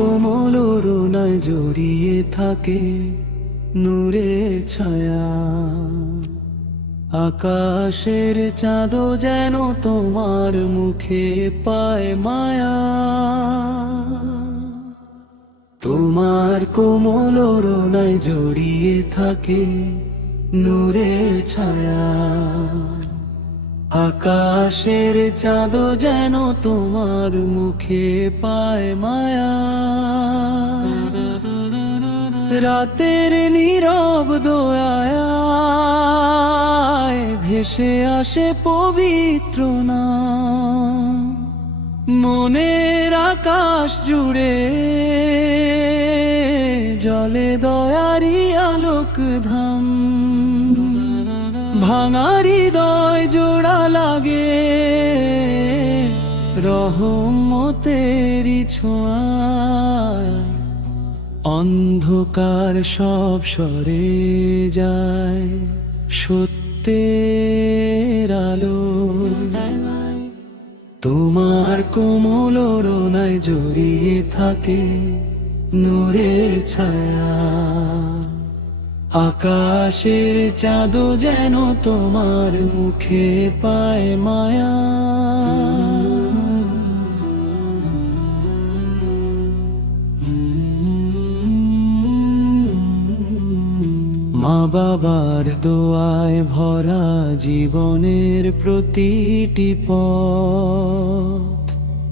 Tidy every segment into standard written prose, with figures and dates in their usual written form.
কোমল অরুণায় জড়িয়ে থাকে নূরের ছায়া। আকাশের চাঁদও যেন তোমার মুখে পায় মায়া। তোমার কোমল অরুণায় জড়িয়ে থাকে নূরের ছায়া। আকাশের চাঁদও যেন তোমার মুখে পায় মায়া। রাতের নীরব দোয়ায় ভেসে আসে পবিত্র নাম। মনের আকাশ জুড়ে জলে দয়ারি আলোক ধাম। ভাঙা হৃদয় জোড়া লাগে রহমতেরি ছোঁয়ায়। অন্ধকার সব সরে যায় সত্যের আলো। তোমার কোমল অরুণায় জড়িয়ে থাকে নূরের ছায়া। আকাশের চাঁদও যেন তোমার মুখে পায় মায়া। মা বাবার দোয়ায় ভরা জীবনের প্রতিটি পথ।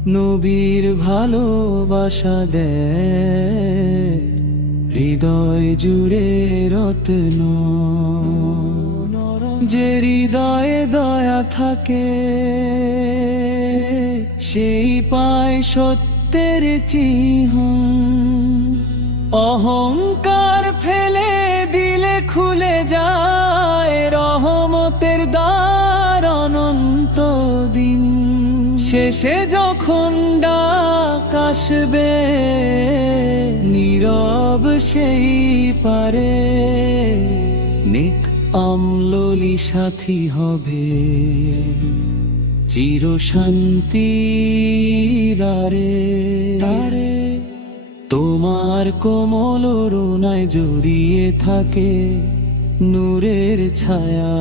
নবীর ভালোবাসা দেয় হৃদয় জুড়ে রত্ন। যে হৃদয়ে দয়া থাকে সেই পায় সত্যের চিহ্ন। অহংকার ফেলে দিলে খুলে যায় রহমতের দ্বার অনন্ত দিন। শেষে যখন ডাক আসবে নীরব সেই পারে নেক আমলি সাথী হবে চির শান্তির আরে। তোমার কোমল অরুণায় জড়িয়ে থাকে নূরের ছায়া।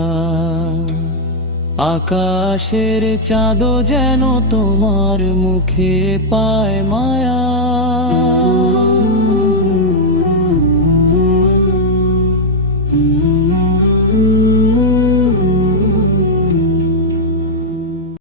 আকাশের চাঁদও যেন তোমার মুখে পায় মায়া।